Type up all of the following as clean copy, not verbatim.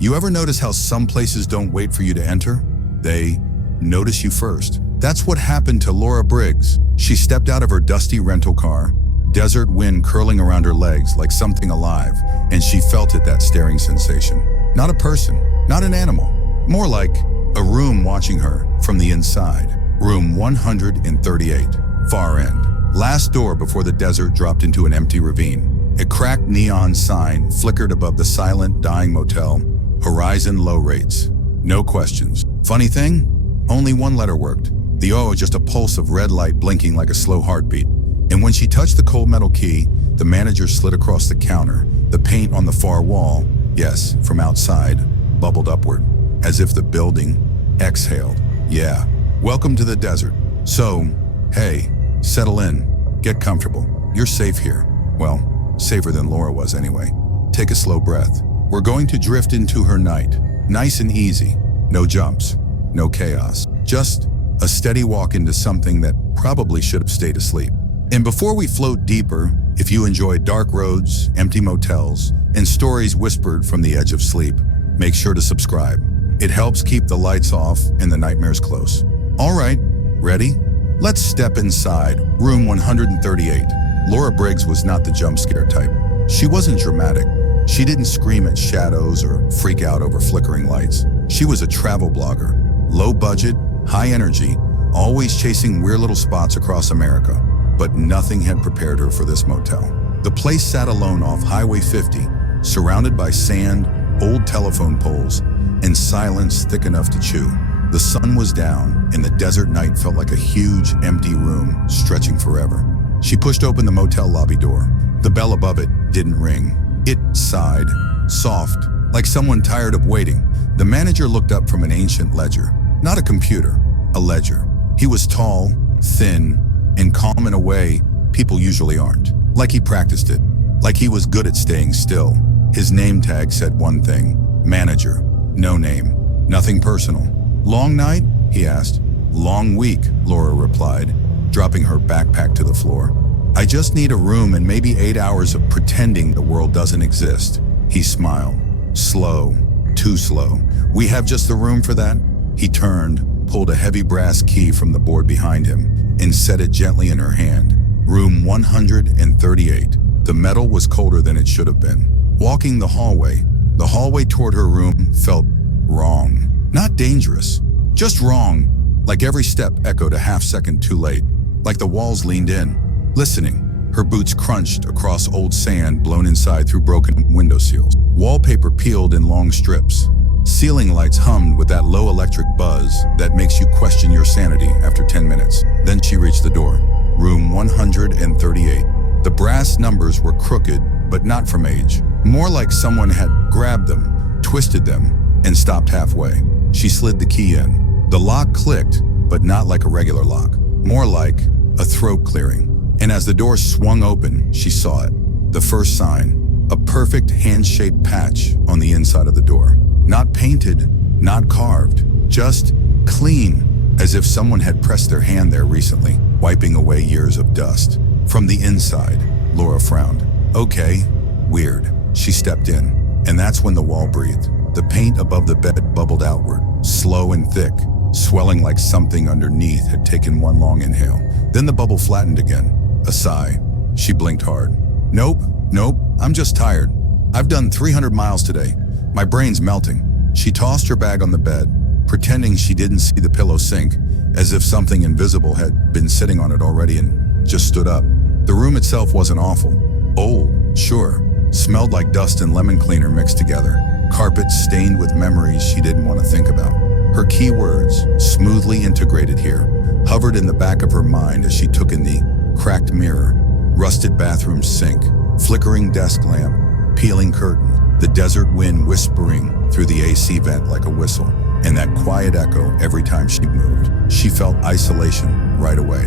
You ever notice how some places don't wait for you to enter? They notice you first. That's what happened to Laura Briggs. She stepped out of her dusty rental car, desert wind curling around her legs like something alive, and she felt it, that staring sensation. Not a person, not an animal, more like a room watching her from the inside. Room 138, far end. Last door before the desert dropped into an empty ravine. A cracked neon sign flickered above the silent, dying motel. Horizon low rates. No questions. Funny thing? Only one letter worked. The O, just a pulse of red light blinking like a slow heartbeat. And when she touched the cold metal key, the manager slid across the counter. The paint on the far wall, yes, from outside, bubbled upward, as if the building exhaled. Yeah, welcome to the desert. So, hey, settle in, get comfortable. You're safe here. Well, safer than Laura was anyway. Take a slow breath. We're going to drift into her night. Nice and easy. No jumps, no chaos. Just a steady walk into something that probably should have stayed asleep. And before we float deeper, if you enjoy dark roads, empty motels, and stories whispered from the edge of sleep, make sure to subscribe. It helps keep the lights off and the nightmares close. All right, ready? Let's step inside room 138. Laura Briggs was not the jump scare type. She wasn't dramatic. She didn't scream at shadows or freak out over flickering lights. She was a travel blogger, low budget, high energy, always chasing weird little spots across America. But nothing had prepared her for this motel. The place sat alone off Highway 50, surrounded by sand, old telephone poles, and silence thick enough to chew. The sun was down, and the desert night felt like a huge, empty room stretching forever. She pushed open the motel lobby door. The bell above it didn't ring. It sighed, soft, like someone tired of waiting. The manager looked up from an ancient ledger. Not a computer, a ledger. He was tall, thin, and calm in a way people usually aren't. Like he practiced it, like he was good at staying still. His name tag said one thing: manager. No name, nothing personal. Long night? He asked. Long week, Laura replied, dropping her backpack to the floor. I just need a room and maybe 8 hours of pretending the world doesn't exist. He smiled. Slow, too slow. We have just the room for that? He turned, pulled a heavy brass key from the board behind him, and set it gently in her hand. Room 138. The metal was colder than it should have been. Walking the hallway toward her room felt wrong. Not dangerous, just wrong. Like every step echoed a half-second too late. Like the walls leaned in, listening. Her boots crunched across old sand blown inside through broken window seals. Wallpaper peeled in long strips. Ceiling lights hummed with that low electric buzz that makes you question your sanity after 10 minutes. Then she reached the door. Room 138. The brass numbers were crooked, but not from age. More like someone had grabbed them, twisted them, and stopped halfway. She slid the key in. The lock clicked, but not like a regular lock. More like a throat clearing. And as the door swung open, she saw it. The first sign, a perfect hand-shaped patch on the inside of the door. Not painted, not carved, just clean, as if someone had pressed their hand there recently, wiping away years of dust. From the inside, Laura frowned. Okay, weird. She stepped in, and that's when the wall breathed. The paint above the bed bubbled outward, slow and thick, swelling like something underneath had taken one long inhale. Then the bubble flattened again. A sigh. She blinked hard. Nope, I'm just tired. I've done 300 miles today. My brain's melting. She tossed her bag on the bed, pretending she didn't see the pillow sink, as if something invisible had been sitting on it already, and just stood up. The room itself wasn't awful. Old, sure. Smelled like dust and lemon cleaner mixed together. Carpet stained with memories she didn't want to think about. Her keywords, smoothly integrated here, hovered in the back of her mind as she took in the cracked mirror, rusted bathroom sink, flickering desk lamp, peeling curtain, the desert wind whispering through the AC vent like a whistle, and that quiet echo every time she moved. She felt isolation right away,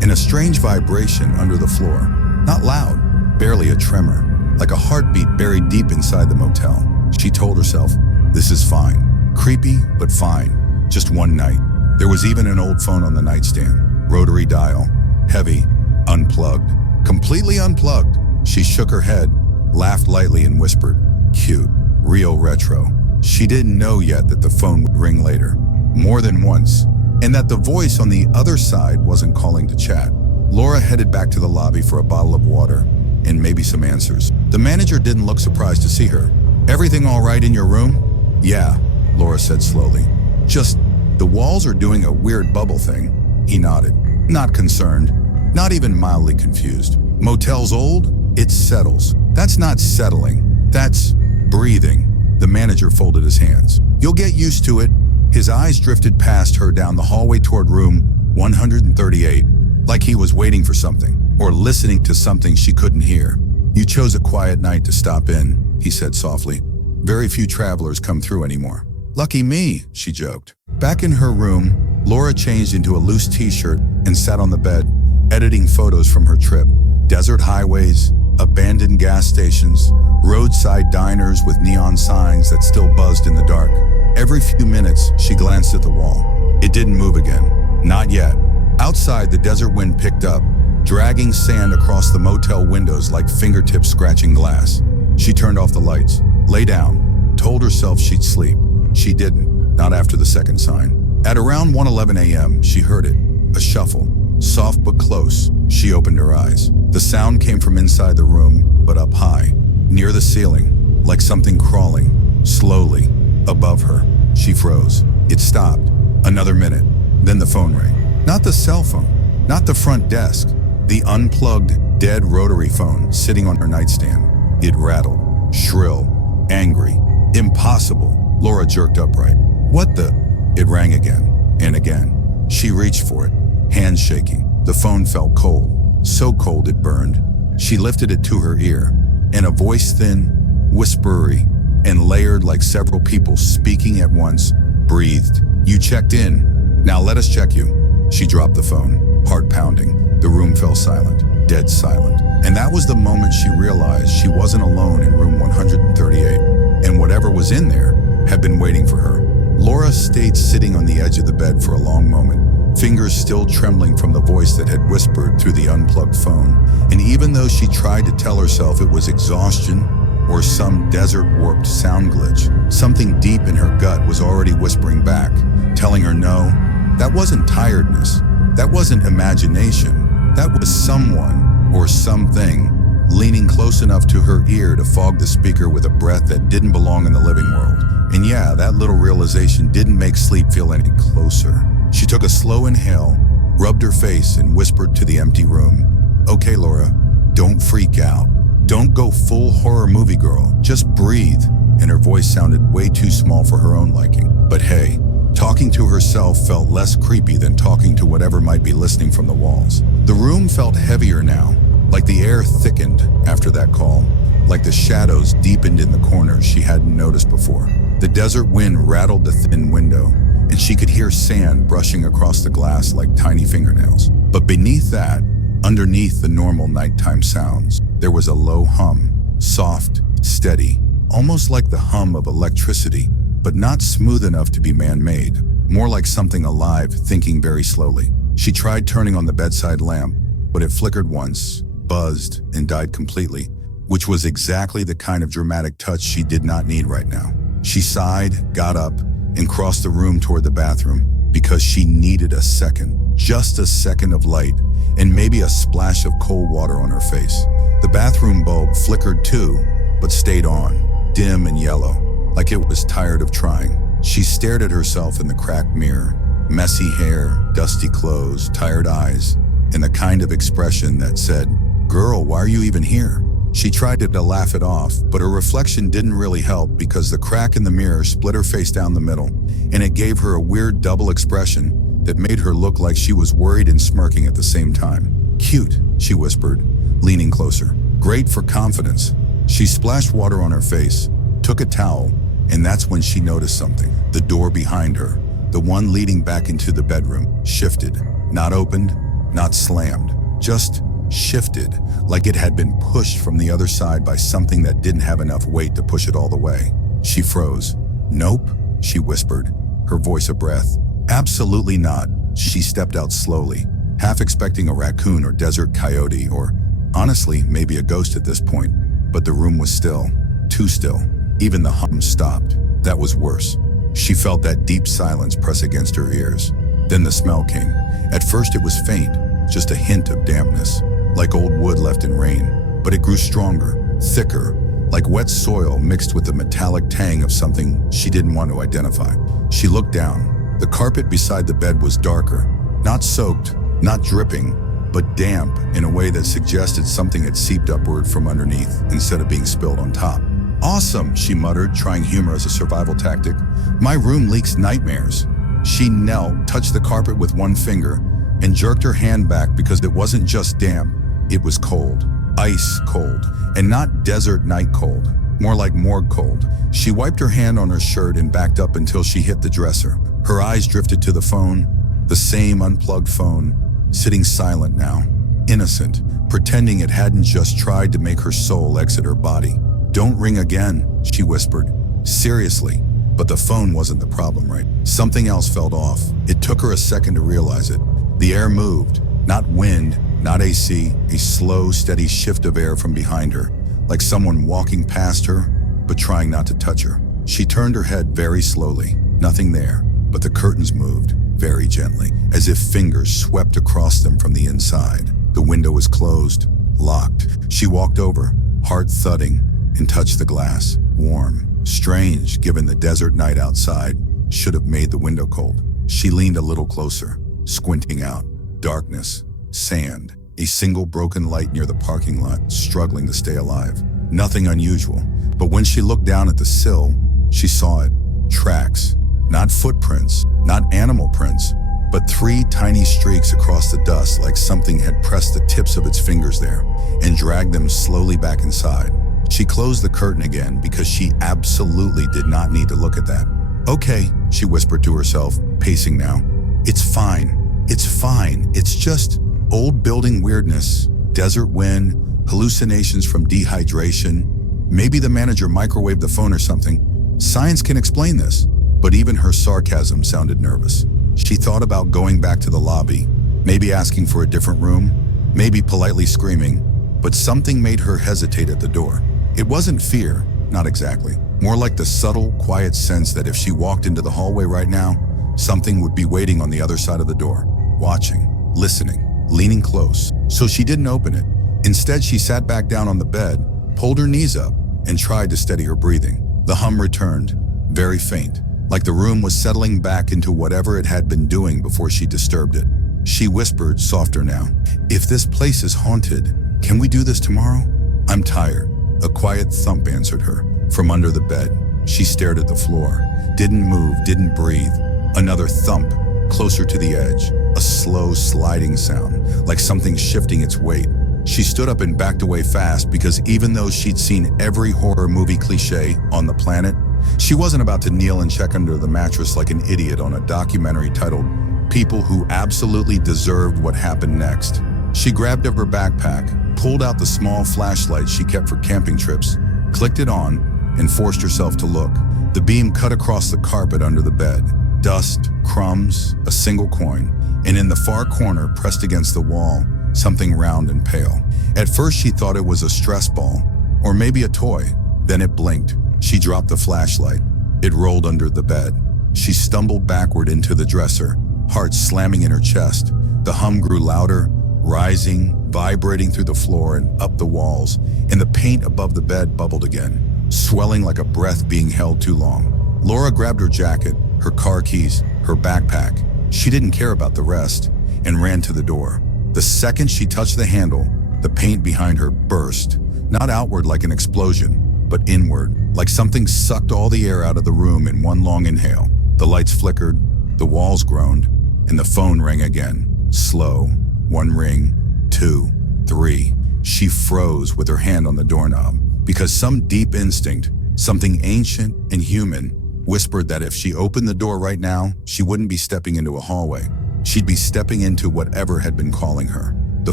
and a strange vibration under the floor. Not loud, barely a tremor, like a heartbeat buried deep inside the motel. She told herself, this is fine. Creepy, but fine. Just one night. There was even an old phone on the nightstand. Rotary dial. Heavy. Unplugged. Completely unplugged. She shook her head, laughed lightly, and whispered, cute. Real retro. She didn't know yet that the phone would ring later, more than once, and that the voice on the other side wasn't calling to chat. Laura headed back to the lobby for a bottle of water and maybe some answers. The manager didn't look surprised to see her. "Everything all right in your room?" "Yeah," Laura said slowly. "Just, the walls are doing a weird bubble thing." He nodded, not concerned, not even mildly confused. "Motel's old? It settles. That's not settling. That's breathing." The manager folded his hands. "You'll get used to it." His eyes drifted past her down the hallway toward room 138, like he was waiting for something, or listening to something she couldn't hear. "You chose a quiet night to stop in," he said softly. "Very few travelers come through anymore." "Lucky me," she joked. Back in her room, Laura changed into a loose t-shirt and sat on the bed, editing photos from her trip. Desert highways, abandoned gas stations, roadside diners with neon signs that still buzzed in the dark. Every few minutes, she glanced at the wall. It didn't move again. Not yet. Outside, the desert wind picked up, dragging sand across the motel windows like fingertips scratching glass. She turned off the lights, lay down, told herself she'd sleep. She didn't, not after the second sign. At around 1:11 a.m., she heard it, a shuffle, soft but close. She opened her eyes. The sound came from inside the room, but up high, near the ceiling, like something crawling, slowly, above her. She froze. It stopped. Another minute. Then the phone rang. Not the cell phone, not the front desk, the unplugged, dead rotary phone sitting on her nightstand. It rattled, shrill, angry, impossible. Laura jerked upright. "What the?" It rang again, and again. She reached for it, hands shaking. The phone felt cold, so cold it burned. She lifted it to her ear, and a voice, thin, whispery, and layered like several people speaking at once, breathed. "You checked in. Now let us check you." She dropped the phone, heart pounding. The room fell silent, dead silent. And that was the moment she realized she wasn't alone in room 138, and whatever was in there had been waiting for her. Laura stayed sitting on the edge of the bed for a long moment, fingers still trembling from the voice that had whispered through the unplugged phone. And even though she tried to tell herself it was exhaustion or some desert-warped sound glitch, something deep in her gut was already whispering back, telling her no, that wasn't tiredness, that wasn't imagination, that was someone or something leaning close enough to her ear to fog the speaker with a breath that didn't belong in the living world. And yeah, that little realization didn't make sleep feel any closer. She took a slow inhale, rubbed her face, and whispered to the empty room, "Okay, Laura, don't freak out. Don't go full horror movie girl. Just breathe." And her voice sounded way too small for her own liking. But hey, talking to herself felt less creepy than talking to whatever might be listening from the walls. The room felt heavier now, like the air thickened after that call, like the shadows deepened in the corners she hadn't noticed before. The desert wind rattled the thin window, and she could hear sand brushing across the glass like tiny fingernails. But beneath that, underneath the normal nighttime sounds, there was a low hum, soft, steady, almost like the hum of electricity, but not smooth enough to be man-made, more like something alive thinking very slowly. She tried turning on the bedside lamp, but it flickered once, buzzed, and died completely, which was exactly the kind of dramatic touch she did not need right now. She sighed, got up, and crossed the room toward the bathroom because she needed a second, just a second of light, and maybe a splash of cold water on her face. The bathroom bulb flickered too, but stayed on, dim and yellow, like it was tired of trying. She stared at herself in the cracked mirror, messy hair, dusty clothes, tired eyes, and the kind of expression that said, "Girl, why are you even here?" She tried to laugh it off, but her reflection didn't really help because the crack in the mirror split her face down the middle, and it gave her a weird double expression that made her look like she was worried and smirking at the same time. "Cute," she whispered, leaning closer. "Great for confidence." She splashed water on her face, took a towel, and that's when she noticed something. The door behind her, the one leading back into the bedroom, shifted. Not opened, not slammed, just shifted, like it had been pushed from the other side by something that didn't have enough weight to push it all the way. She froze. "Nope," she whispered, her voice a breath. "Absolutely not." She stepped out slowly, half expecting a raccoon or desert coyote or, honestly, maybe a ghost at this point. But the room was still, too still. Even the hum stopped. That was worse. She felt that deep silence press against her ears. Then the smell came. At first it was faint, just a hint of dampness, like old wood left in rain. But it grew stronger, thicker, like wet soil mixed with the metallic tang of something she didn't want to identify. She looked down. The carpet beside the bed was darker, not soaked, not dripping, but damp in a way that suggested something had seeped upward from underneath instead of being spilled on top. "Awesome," she muttered, trying humor as a survival tactic. "My room leaks nightmares." She knelt, touched the carpet with one finger, and jerked her hand back because it wasn't just damp, it was cold. Ice cold, and not desert night cold, more like morgue cold. She wiped her hand on her shirt and backed up until she hit the dresser. Her eyes drifted to the phone, the same unplugged phone, sitting silent now, innocent, pretending it hadn't just tried to make her soul exit her body. "Don't ring again," she whispered. Seriously. But the phone wasn't the problem, right? Something else felt off. It took her a second to realize it. The air moved, not wind, not AC, a slow, steady shift of air from behind her, like someone walking past her, but trying not to touch her. She turned her head very slowly. Nothing there, but the curtains moved, very gently, as if fingers swept across them from the inside. The window was closed, locked. She walked over, heart thudding, and touched the glass, warm. Strange, given the desert night outside should have made the window cold. She leaned a little closer, squinting out. Darkness, sand, a single broken light near the parking lot, struggling to stay alive. Nothing unusual, but when she looked down at the sill, she saw it. Tracks, not footprints, not animal prints, but 3 tiny streaks across the dust, like something had pressed the tips of its fingers there and dragged them slowly back inside. She closed the curtain again because she absolutely did not need to look at that. "Okay," she whispered to herself, pacing now. "It's fine. It's fine. It's just old building weirdness, desert wind, hallucinations from dehydration. Maybe the manager microwaved the phone or something. Science can explain this." But even her sarcasm sounded nervous. She thought about going back to the lobby, maybe asking for a different room, maybe politely screaming, but something made her hesitate at the door. It wasn't fear, not exactly. More like the subtle, quiet sense that if she walked into the hallway right now, something would be waiting on the other side of the door, watching, listening, leaning close. So she didn't open it. Instead, she sat back down on the bed, pulled her knees up, and tried to steady her breathing. The hum returned, very faint, like the room was settling back into whatever it had been doing before she disturbed it. She whispered, softer now, "If this place is haunted, can we do this tomorrow? I'm tired." A quiet thump answered her from under the bed. She stared at the floor, didn't move, didn't breathe. Another thump, closer to the edge, a slow sliding sound, like something shifting its weight. She stood up and backed away fast because even though she'd seen every horror movie cliche on the planet, she wasn't about to kneel and check under the mattress like an idiot on a documentary titled "People Who Absolutely Deserved What Happened Next." She grabbed up her backpack, pulled out the small flashlight she kept for camping trips, clicked it on, and forced herself to look. The beam cut across the carpet under the bed. Dust, crumbs, a single coin, and in the far corner, pressed against the wall, something round and pale. At first she thought it was a stress ball, or maybe a toy. Then it blinked. She dropped the flashlight. It rolled under the bed. She stumbled backward into the dresser, heart slamming in her chest. The hum grew louder, rising, vibrating through the floor and up the walls, and the paint above the bed bubbled again, swelling like a breath being held too long. Laura grabbed her jacket, her car keys, her backpack. She didn't care about the rest, and ran to the door. The second she touched the handle, the paint behind her burst, not outward like an explosion, but inward, like something sucked all the air out of the room in one long inhale. The lights flickered, the walls groaned, and the phone rang again, slow. 1 ring, 2, 3. She froze with her hand on the doorknob because some deep instinct, something ancient and human, whispered that if she opened the door right now, she wouldn't be stepping into a hallway. She'd be stepping into whatever had been calling her. The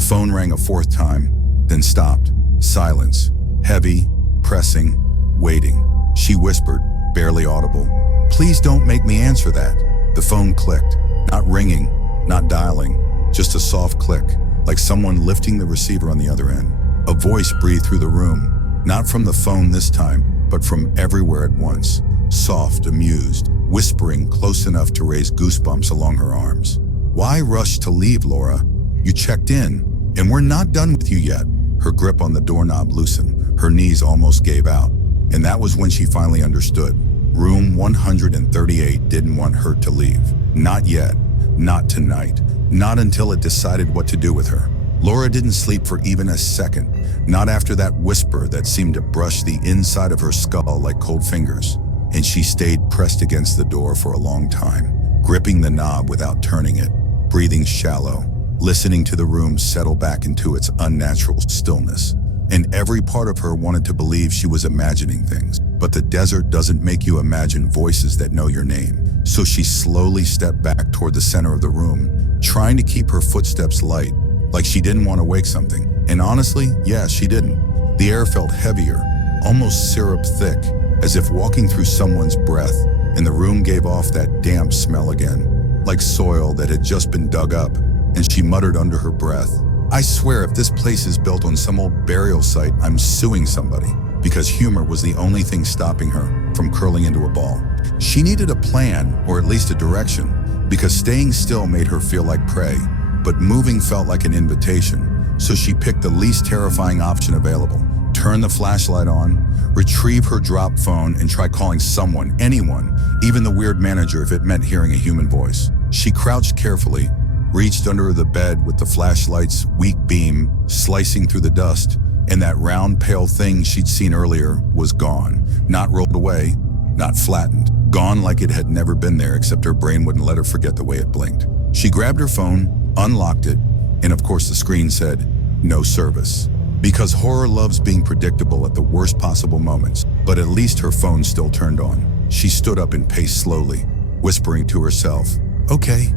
phone rang a 4th time, then stopped. Silence, heavy, pressing, waiting. She whispered, barely audible, "Please don't make me answer that." The phone clicked, not ringing, not dialing, just a soft click, like someone lifting the receiver on the other end. A voice breathed through the room, Not from the phone this time, but from everywhere at once. Soft, amused, whispering close enough to raise goosebumps along her arms. Why rush to leave, Laura? You checked in, and we're not done with you yet. Her grip on the doorknob loosened. Her knees almost gave out. And that was when she finally understood. Room 138 didn't want her to leave. Not yet. Not tonight. Not until it decided what to do with her. Laura didn't sleep for even a second. Not after that whisper that seemed to brush the inside of her skull like cold fingers. And she stayed pressed against the door for a long time, gripping the knob without turning it, breathing shallow, listening to the room settle back into its unnatural stillness. And every part of her wanted to believe she was imagining things. But the desert doesn't make you imagine voices that know your name. So she slowly stepped back toward the center of the room, trying to keep her footsteps light, like she didn't want to wake something. And honestly, yeah, she didn't. The air felt heavier, almost syrup thick, as if walking through someone's breath, and the room gave off that damp smell again, like soil that had just been dug up, and she muttered under her breath, I swear if this place is built on some old burial site, I'm suing somebody, because humor was the only thing stopping her from curling into a ball. She needed a plan, or at least a direction, because staying still made her feel like prey, but moving felt like an invitation, so she picked the least terrifying option available. Turn the flashlight on, retrieve her drop phone, and try calling someone, anyone, even the weird manager if it meant hearing a human voice. She crouched carefully, reached under the bed with the flashlight's weak beam slicing through the dust, and that round pale thing she'd seen earlier was gone. Not rolled away, not flattened. Gone like it had never been there, except her brain wouldn't let her forget the way it blinked. She grabbed her phone, unlocked it, and of course the screen said, no service. Because horror loves being predictable at the worst possible moments, but at least her phone still turned on. She stood up and paced slowly, whispering to herself, okay,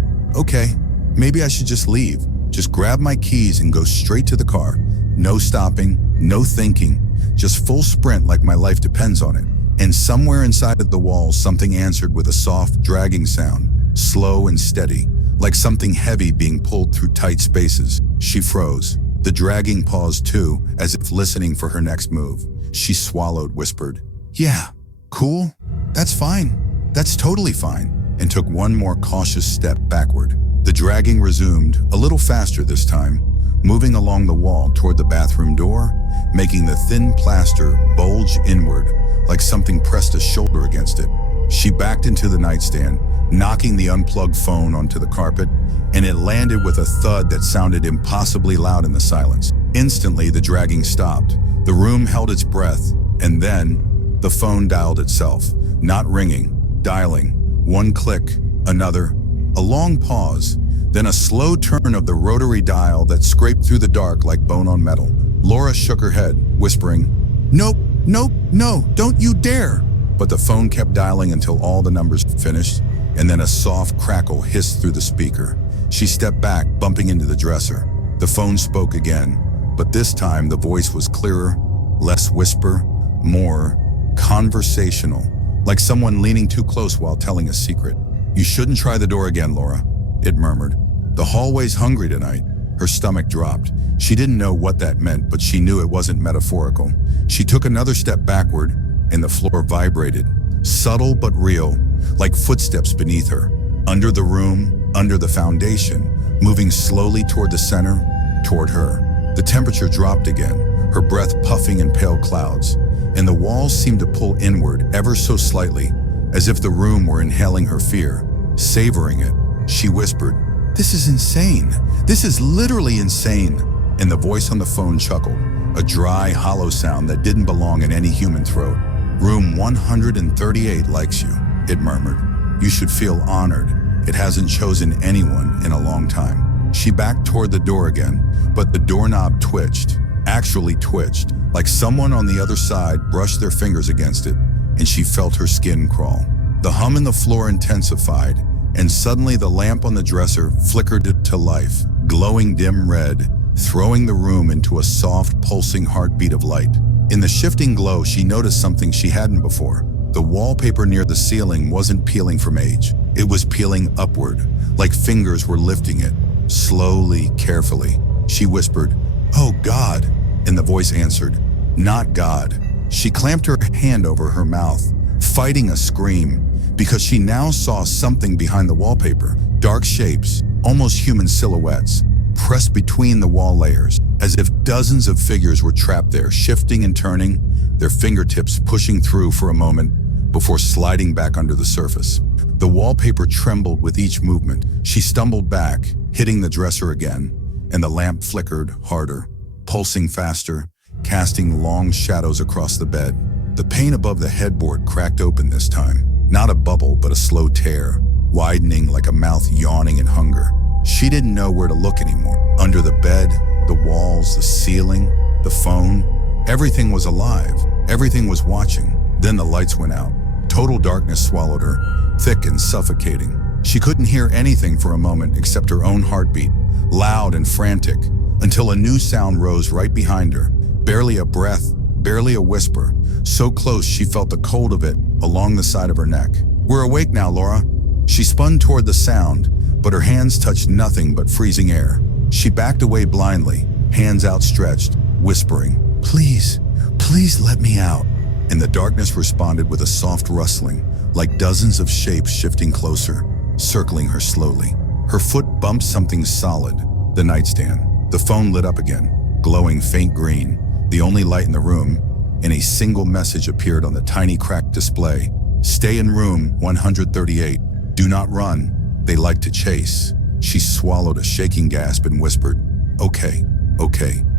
maybe I should just leave. Just grab my keys and go straight to the car. No stopping, no thinking, just full sprint like my life depends on it. And somewhere inside of the walls, something answered with a soft, dragging sound, slow and steady, like something heavy being pulled through tight spaces. She froze. The dragging paused too, as if listening for her next move. She swallowed, whispered, yeah, cool, that's fine, that's totally fine, and took one more cautious step backward. The dragging resumed, a little faster this time, moving along the wall toward the bathroom door, making the thin plaster bulge inward, like something pressed a shoulder against it. She backed into the nightstand, knocking the unplugged phone onto the carpet, and it landed with a thud that sounded impossibly loud in the silence. Instantly, the dragging stopped. The room held its breath, and then the phone dialed itself, not ringing, dialing. One click, another, a long pause, then a slow turn of the rotary dial that scraped through the dark like bone on metal. Laura shook her head, whispering, nope, no, don't you dare. But the phone kept dialing until all the numbers finished, and then a soft crackle hissed through the speaker. She stepped back, bumping into the dresser. The phone spoke again, but this time the voice was clearer, less whisper, more conversational, like someone leaning too close while telling a secret. You shouldn't try the door again, Laura, it murmured. The hallway's hungry tonight. Her stomach dropped. She didn't know what that meant, but she knew it wasn't metaphorical. She took another step backward, and the floor vibrated, subtle but real, like footsteps beneath her. Under the room, under the foundation, moving slowly toward the center, toward her. The temperature dropped again, her breath puffing in pale clouds, and the walls seemed to pull inward ever so slightly, as if the room were inhaling her fear, savoring it. She whispered, this is insane. This is literally insane. And the voice on the phone chuckled, a dry, hollow sound that didn't belong in any human throat. Room 138 likes you, it murmured. You should feel honored. It hasn't chosen anyone in a long time. She backed toward the door again, but the doorknob twitched, actually twitched, like someone on the other side brushed their fingers against it, and she felt her skin crawl. The hum in the floor intensified, and suddenly the lamp on the dresser flickered to life, glowing dim red, throwing the room into a soft, pulsing heartbeat of light. In the shifting glow, she noticed something she hadn't before. The wallpaper near the ceiling wasn't peeling from age. It was peeling upward, like fingers were lifting it, slowly, carefully. She whispered, oh God, and the voice answered, not God. She clamped her hand over her mouth, fighting a scream, because she now saw something behind the wallpaper. Dark shapes, almost human silhouettes, pressed between the wall layers, as if dozens of figures were trapped there, shifting and turning, their fingertips pushing through for a moment before sliding back under the surface. The wallpaper trembled with each movement. She stumbled back, hitting the dresser again, and the lamp flickered harder, pulsing faster, casting long shadows across the bed. The pane above the headboard cracked open this time, not a bubble but a slow tear, widening like a mouth yawning in hunger. She didn't know where to look anymore. Under the bed, the walls, the ceiling, the phone, everything was alive. Everything was watching. Then the lights went out. Total darkness swallowed her, thick and suffocating. She couldn't hear anything for a moment except her own heartbeat, loud and frantic, until a new sound rose right behind her. Barely a breath, barely a whisper, so close she felt the cold of it along the side of her neck. "We're awake now, Laura." She spun toward the sound, but her hands touched nothing but freezing air. She backed away blindly, hands outstretched, whispering, "Please, please let me out." And the darkness responded with a soft rustling, like dozens of shapes shifting closer, circling her slowly. Her foot bumped something solid, the nightstand. The phone lit up again, glowing faint green, the only light in the room, and a single message appeared on the tiny cracked display. "Stay in room 138. Do not run. They like to chase." She swallowed a shaking gasp and whispered, "Okay,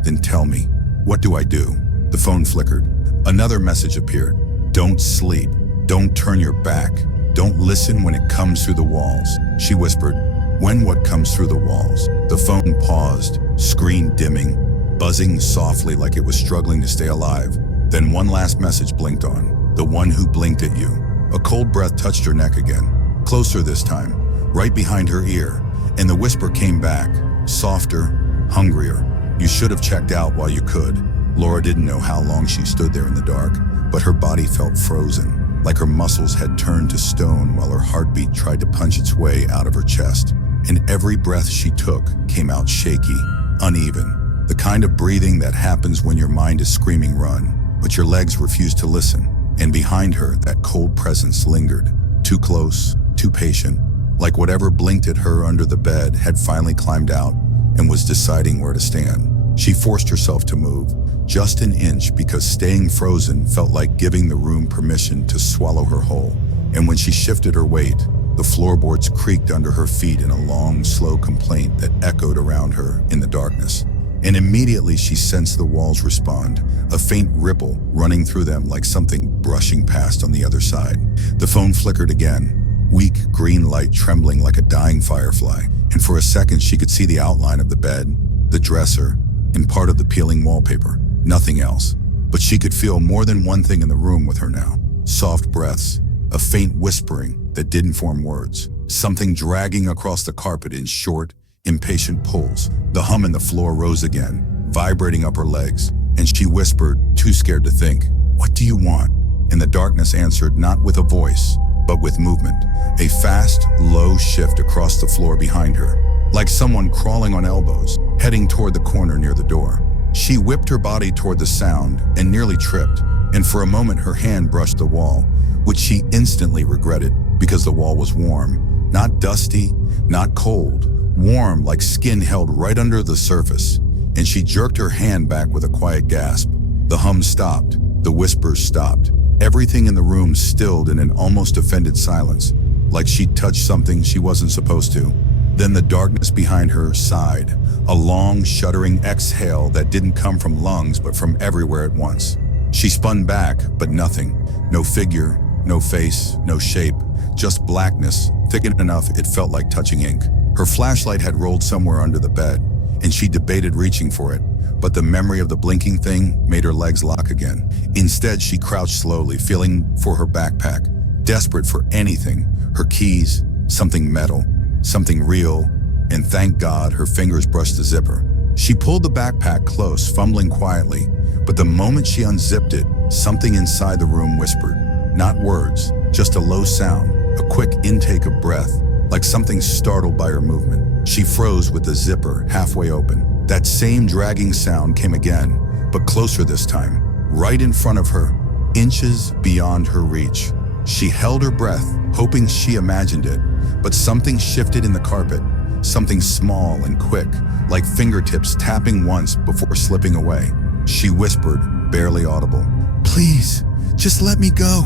then tell me, what do I do?" The phone flickered. Another message appeared. "Don't sleep. Don't turn your back. Don't listen when it comes through the walls." She whispered, "When what comes through the walls?" The phone paused, screen dimming, buzzing softly like it was struggling to stay alive. Then one last message blinked on, the one who blinked at you. A cold breath touched her neck again, closer this time, right behind her ear, and the whisper came back, softer, hungrier. "You should have checked out while you could." Laura didn't know how long she stood there in the dark, but her body felt frozen, like her muscles had turned to stone while her heartbeat tried to punch its way out of her chest. And every breath she took came out shaky, uneven, the kind of breathing that happens when your mind is screaming run, but your legs refused to listen. And behind her, that cold presence lingered, too close, too patient, like whatever blinked at her under the bed had finally climbed out and was deciding where to stand. She forced herself to move, just an inch, because staying frozen felt like giving the room permission to swallow her whole. And when she shifted her weight, the floorboards creaked under her feet in a long, slow complaint that echoed around her in the darkness. And immediately she sensed the walls respond, a faint ripple running through them like something brushing past on the other side. The phone flickered again, weak green light trembling like a dying firefly, and for a second she could see the outline of the bed, the dresser, and part of the peeling wallpaper. Nothing else. But she could feel more than one thing in the room with her now. Soft breaths, a faint whispering that didn't form words, something dragging across the carpet in short, impatient pulls. The hum in the floor rose again, vibrating up her legs, and she whispered, too scared to think, "What do you want?" And the darkness answered not with a voice, but with movement. A fast, low shift across the floor behind her, like someone crawling on elbows, heading toward the corner near the door. She whipped her body toward the sound and nearly tripped, and for a moment her hand brushed the wall, which she instantly regretted because the wall was warm, not dusty, not cold, warm like skin held right under the surface, and she jerked her hand back with a quiet gasp. The hum stopped, the whispers stopped. Everything in the room stilled in an almost offended silence, like she'd touched something she wasn't supposed to. Then the darkness behind her sighed, a long, shuddering exhale that didn't come from lungs but from everywhere at once. She spun back, but nothing. No figure, no face, no shape, just blackness, thick enough it felt like touching ink. Her flashlight had rolled somewhere under the bed, and she debated reaching for it, but the memory of the blinking thing made her legs lock again. Instead, she crouched slowly, feeling for her backpack, desperate for anything, her keys, something metal, something real, and thank God her fingers brushed the zipper. She pulled the backpack close, fumbling quietly, but the moment she unzipped it, something inside the room whispered. Not words, just a low sound, a quick intake of breath, like something startled by her movement. She froze with the zipper halfway open. That same dragging sound came again, but closer this time, right in front of her, inches beyond her reach. She held her breath, hoping she imagined it, but something shifted in the carpet, something small and quick, like fingertips tapping once before slipping away. She whispered, barely audible, "Please, just let me go."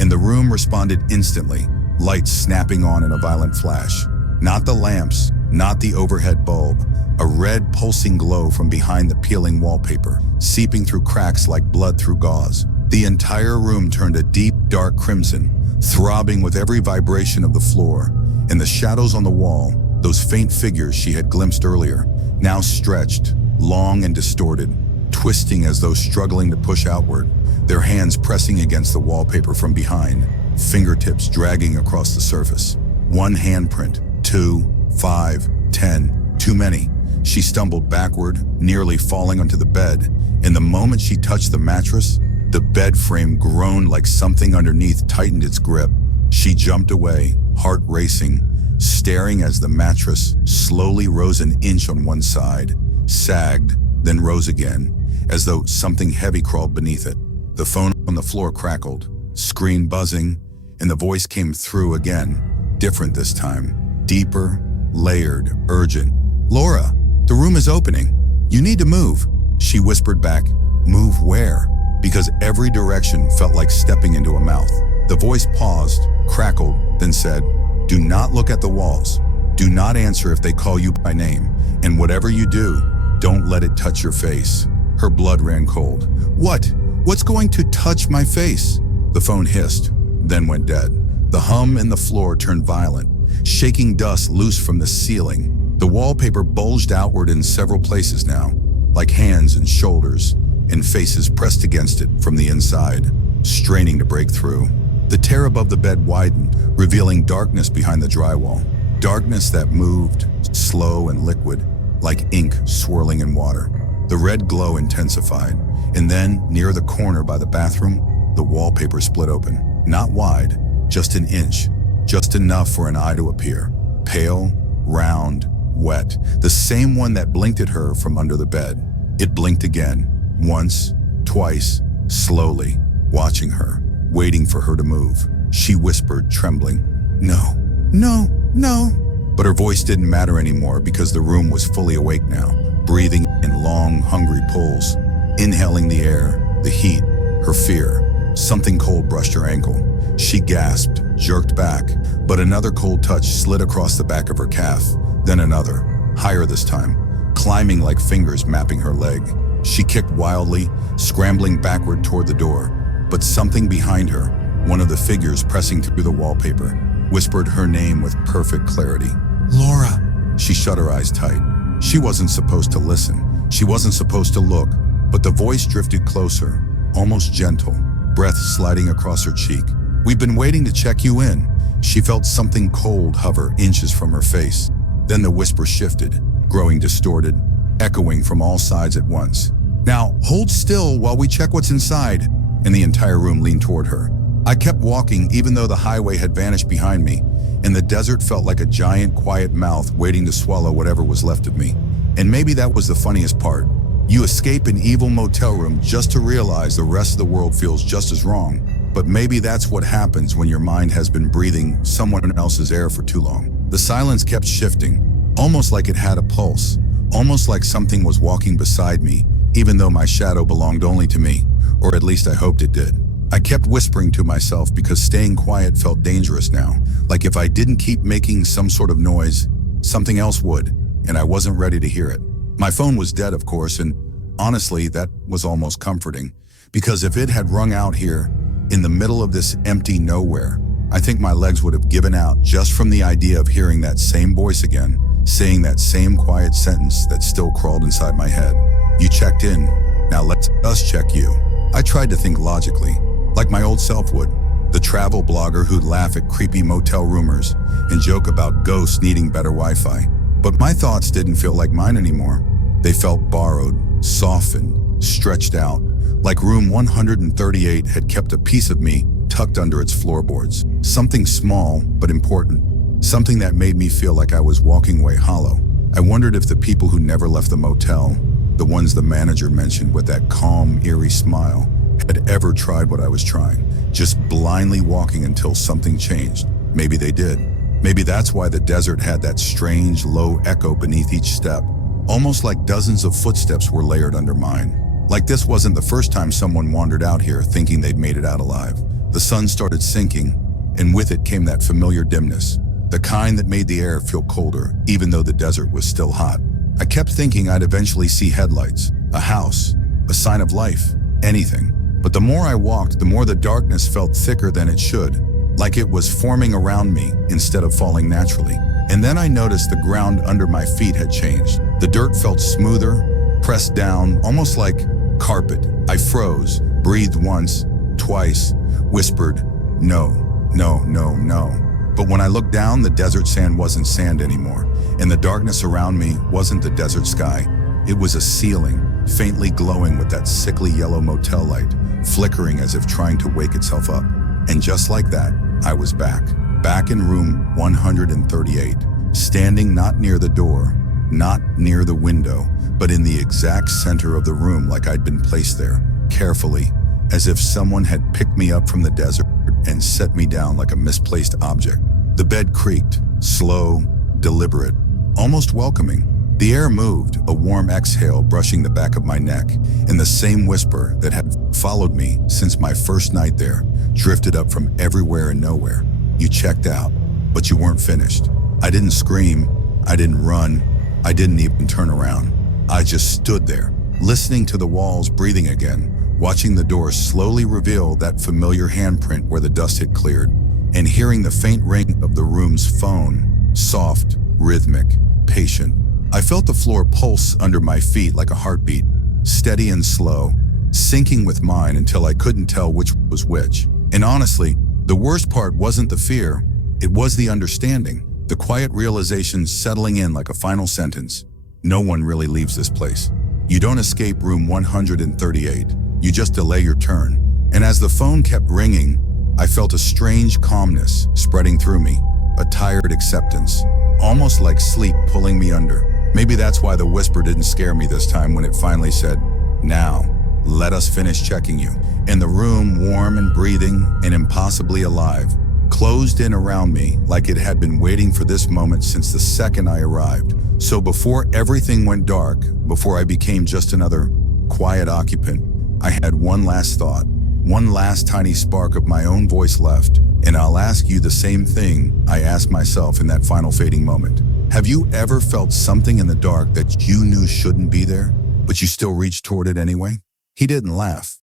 And the room responded instantly, lights snapping on in a violent flash. Not the lamps, not the overhead bulb, a red pulsing glow from behind the peeling wallpaper, seeping through cracks like blood through gauze. The entire room turned a deep, dark crimson, throbbing with every vibration of the floor, and the shadows on the wall, those faint figures she had glimpsed earlier, now stretched, long and distorted, twisting as though struggling to push outward, their hands pressing against the wallpaper from behind, fingertips dragging across the surface. One handprint, 2, 5, 10, too many. She stumbled backward, nearly falling onto the bed, and the moment she touched the mattress, the bed frame groaned like something underneath tightened its grip. She jumped away, heart racing, staring as the mattress slowly rose an inch on one side, sagged, then rose again, as though something heavy crawled beneath it. The phone on the floor crackled, screen buzzing, and the voice came through again, different this time, deeper, layered, urgent. "Laura, the room is opening. You need to move," she whispered back. "Move where?" Because every direction felt like stepping into a mouth. The voice paused, crackled, then said, "Do not look at the walls. Do not answer if they call you by name. And whatever you do, don't let it touch your face." Her blood ran cold. "What? What's going to touch my face?" The phone hissed, then went dead. The hum in the floor turned violent, shaking dust loose from the ceiling. The wallpaper bulged outward in several places now, like hands and shoulders, and faces pressed against it from the inside, straining to break through. The tear above the bed widened, revealing darkness behind the drywall. Darkness that moved, slow and liquid, like ink swirling in water. The red glow intensified, and then, near the corner by the bathroom, the wallpaper split open. Not wide, just an inch, just enough for an eye to appear. Pale, round, wet, the same one that blinked at her from under the bed. It blinked again, once, twice, slowly, watching her, waiting for her to move. She whispered, trembling, "No, no, no." But her voice didn't matter anymore because the room was fully awake now, breathing in long, hungry pulls, inhaling the air, the heat, her fear. Something cold brushed her ankle. She gasped, jerked back, but another cold touch slid across the back of her calf, then another, higher this time, climbing like fingers mapping her leg. She kicked wildly, scrambling backward toward the door, but something behind her, one of the figures pressing through the wallpaper, whispered her name with perfect clarity. "Laura." She shut her eyes tight. She wasn't supposed to listen. She wasn't supposed to look, but the voice drifted closer, almost gentle, breath sliding across her cheek. "We've been waiting to check you in." She felt something cold hover inches from her face. Then the whisper shifted, growing distorted, echoing from all sides at once. "Now, hold still while we check what's inside." And the entire room leaned toward her. I kept walking even though the highway had vanished behind me, and the desert felt like a giant, quiet mouth waiting to swallow whatever was left of me. And maybe that was the funniest part. You escape an evil motel room just to realize the rest of the world feels just as wrong. But maybe that's what happens when your mind has been breathing someone else's air for too long. The silence kept shifting, almost like it had a pulse, almost like something was walking beside me, even though my shadow belonged only to me, or at least I hoped it did. I kept whispering to myself because staying quiet felt dangerous now, like if I didn't keep making some sort of noise, something else would, and I wasn't ready to hear it. My phone was dead, of course, and honestly, that was almost comforting, because if it had rung out here, in the middle of this empty nowhere, I think my legs would have given out just from the idea of hearing that same voice again, saying that same quiet sentence that still crawled inside my head. "You checked in, now let us check you." I tried to think logically, like my old self would, the travel blogger who'd laugh at creepy motel rumors and joke about ghosts needing better Wi-Fi. But my thoughts didn't feel like mine anymore. They felt borrowed, softened, stretched out, like room 138 had kept a piece of me tucked under its floorboards. Something small but important, something that made me feel like I was walking away hollow. I wondered if the people who never left the motel, the ones the manager mentioned with that calm, eerie smile, had ever tried what I was trying, just blindly walking until something changed. Maybe they did. Maybe that's why the desert had that strange, low echo beneath each step, almost like dozens of footsteps were layered under mine. Like this wasn't the first time someone wandered out here thinking they'd made it out alive. The sun started sinking, and with it came that familiar dimness, the kind that made the air feel colder, even though the desert was still hot. I kept thinking I'd eventually see headlights, a house, a sign of life, anything. But the more I walked, the more the darkness felt thicker than it should, like it was forming around me instead of falling naturally. And then I noticed the ground under my feet had changed. The dirt felt smoother, pressed down, almost like carpet. I froze, breathed once, twice, whispered, no, no, no, no. But when I looked down, the desert sand wasn't sand anymore, and the darkness around me wasn't the desert sky. It was a ceiling, faintly glowing with that sickly yellow motel light, flickering as if trying to wake itself up. And just like that, I was back in room 138, standing not near the door, not near the window, but in the exact center of the room, like I'd been placed there, carefully, as if someone had picked me up from the desert and set me down like a misplaced object. The bed creaked, slow, deliberate, almost welcoming. The air moved, a warm exhale brushing the back of my neck, and the same whisper that had followed me since my first night there drifted up from everywhere and nowhere. You checked out, but you weren't finished. I didn't scream, I didn't run, I didn't even turn around. I just stood there, listening to the walls breathing again, watching the door slowly reveal that familiar handprint where the dust had cleared, and hearing the faint ring of the room's phone, soft, rhythmic, patient. I felt the floor pulse under my feet like a heartbeat, steady and slow, syncing with mine until I couldn't tell which was which. And honestly, the worst part wasn't the fear, it was the understanding, the quiet realization settling in like a final sentence. No one really leaves this place. You don't escape room 138, you just delay your turn. And as the phone kept ringing, I felt a strange calmness spreading through me, a tired acceptance, almost like sleep pulling me under. Maybe that's why the whisper didn't scare me this time when it finally said, "Now, let us finish checking you." And the room, warm and breathing and impossibly alive, closed in around me like it had been waiting for this moment since the second I arrived. So before everything went dark, before I became just another quiet occupant, I had one last thought, one last tiny spark of my own voice left, and I'll ask you the same thing I asked myself in that final fading moment. Have you ever felt something in the dark that you knew shouldn't be there, but you still reached toward it anyway? He didn't laugh.